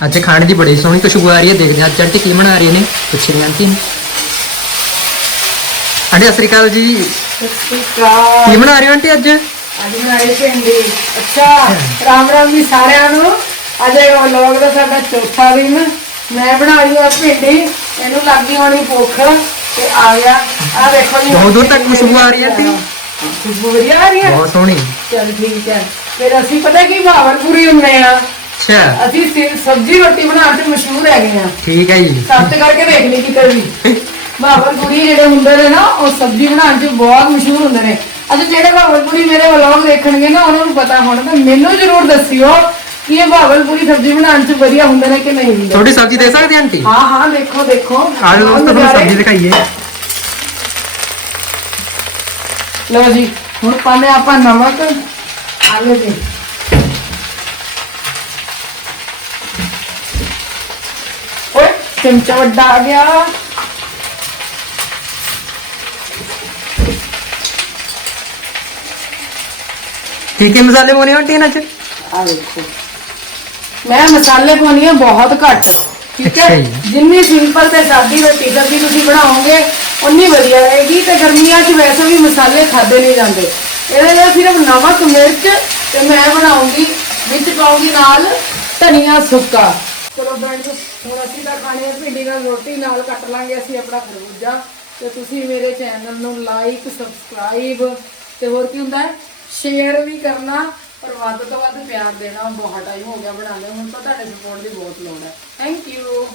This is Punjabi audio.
ਅੱਜ ਖਾਣ ਦੀ ਬੜੀ ਸੋਹਣੀ ਖੁਸ਼ਬੂ ਆ ਰਹੀ ਹੈ ਦੇਖਦੇ ਹਾਂ ਅੱਜ ਆਂਟੀ ਕੀ ਬਣਾ ਰਹੀ ਨੇ ਪੁੱਛਦੇ ਹਾਂ ਆਂਟੀ ਨੂੰ ਆਂਟੀ ਸਤਿ ਸ਼੍ਰੀ ਅਕਾਲ ਜੀ। ਕੀ ਬਣਾ ਰਹੀ ਹੋ ਆਂਟੀ ਅੱਜ? ਅੱਜ ਬਣਾਈ ਭਿੰਡੀ। ਅੱਛਾ ਰਾਮ ਰਾਮ ਜੀ ਸਾਰਿਆਂ ਨੂੰ। ਅੱਜ ਇਹ ਵਲੌਗ ਦਾ ਸਾਡਾ ਚੌਥਾ ਦਿਨ। ਮੈਂ ਬਣਾ ਰਹੀ ਹਾਂ ਭਿੰਡੀ। ਇਹਨੂੰ ਲੱਗੀ ਹੋਣੀ ਭੁੱਖ ਤੇ ਆ ਗਿਆ। ਆ ਦੇਖੋ ਜੀ ਬਹੁਤ ਦੂਰ ਤੱਕ ਖੁਸ਼ਬੂ ਆ ਰਹੀ ਹੈ ਆਂਟੀ। ਖੁਸ਼ਬੂ ਵਧੀਆ ਆ ਰਹੀ ਹੈ? ਬਹੁਤ ਸੋਹਣੀ। ਚਲ ਠੀਕ ਹੈ। ਫਿਰ ਅਸੀਂ ਪਤਾ ਕੀ ਭਾਵਨਪੁਰੀ ਹੁੰਨੇ ਆ। ਅੱਛਾ। ਅਸੀਂ ਸਿਰ- ਸਬਜ਼ੀ ਰੋਟੀ ਬਣਾਉਣ ਚ ਮਸ਼ਹੂਰ ਹੈਗੇ ਆ। ਠੀਕ ਹੈ ਜੀ। ਸੱਤ ਕਰਕੇ ਦੇਖ ਲਈ ਕਿਤੇ ਵੀ ਭਾਵਨਪੁਰੀ ਜਿਹੜੇ ਹੁੰਦੇ ਨੇ ਨਾ ਉਹ ਸਬਜ਼ੀ ਬਣਾਉਣ ਚ ਬਹੁਤ ਮਸ਼ਹੂਰ ਹੁੰਦੇ ਨੇ। ਅੱਜ ਜਿਹੜੇ ਭਾਵਨਪੁਰੀ ਮੇਰੇ ਵਲੌਗ ਦੇਖਣਗੇ ਨਾ ਉਹਨਾਂ ਨੂੰ ਪਤਾ ਹੋਣਾ ਤਾਂ ਮੈਨੂੰ ਜ਼ਰੂਰ ਦੱਸਿਓ ਕਿ ਇਹ ਭਾਵਨਪੁਰੀ ਸਬਜ਼ੀ ਬਣਾਉਣ ਚ ਵਧੀਆ ਹੁੰਦੇ ਨੇ ਕਿ ਨਹੀਂ ਹੁੰਦੇ। ਥੋੜੀ ਸਬਜ਼ੀ ਦੇ ਸਕਦੇ ਆਂਟੀ? ਹਾਂ ਹਾਂ ਦੇਖੋ ਦੇਖੋ। ਆਜੋ ਦੋਸਤੋ ਤੁਹਾਨੂੰ। ਸਬਜ਼ੀ ਦਿਖਾਈਏ। ਲਓ ਜੀ ਹੁਣ ਪਾਣੇ ਆਪਾਂ ਨਮਕ ਆਲੂ ਦੇ। ਚਮਚਾ ਵੱਡਾ ਆ ਗਿਆ। ਕੀ ਕੀ ਮਸਾਲੇ ਪਾਉਣੇ ਆਂਟੀ ਇਹਨਾਂ ਚ? ਆ ਦੇਖੋ। ਮੈਂ ਮਸਾਲੇ ਪਾਉਣੀ ਆ ਬਹੁਤ ਘੱਟ। ਠੀਕ ਹੈ। ਜਿੰਨੀ ਸਿੰਪਲ ਤੇ ਸਾਦੀ ਰੋਟੀ ਸਬਜ਼ੀ ਤੁਸੀਂ ਬਣਾਓਗੇ ਉਨੀ ਵਧੀਆ ਰਹੇਗੀ। ਤੇ ਗਰਮੀਆਂ 'ਚ ਵੈਸੇ ਵੀ ਮਸਾਲੇ ਖਾਦੇ ਨਹੀਂ ਜਾਂਦੇ। ਇਹਦੇ ਲਈ ਸਿਰਫ ਨਮਕ ਮਿਰਚ ਤੇ ਮੈਂ ਬਣਾਉਂਗੀ ਵਿੱਚ ਪਾਉਂਗੀ ਨਾਲ ਧਨੀਆ ਸੁੱਕਾ। ਚਲੋ ਫਰੈਂਡਸ ਹੁਣ ਅਸੀਂ ਤਾਂ ਖਾਣੀ ਹੈ ਭਿੰਡੀ ਨਾਲ ਰੋਟੀ ਨਾਲ ਕੱਟ ਲਾਂਗੇ ਅਸੀਂ ਆਪਣਾ ਖਰਬੂਜਾ। ਤੇ ਤੁਸੀਂ ਮੇਰੇ ਚੈਨਲ ਨੂੰ ਲਾਈਕ ਸਬਸਕ੍ਰਾਈਬ ਤੇ ਹੋਰ ਕੀ ਹੁੰਦਾ ਸ਼ੇਅਰ ਵੀ ਕਰਨਾ ਪਰ ਵੱਧ ਤੋਂ ਵੱਧ ਪਿਆਰ ਦੇਣਾ ਬਹੁਤ ਟਾਈਮ ਹੋ ਗਿਆ ਬਣਾਉਂਦੇ ਨੂੰ, ਹੁਣ ਤਾਂ ਤੁਹਾਡੇ ਸਪੋਰਟ ਦੀ ਬਹੁਤ ਲੋੜ ਹੈ। Thank you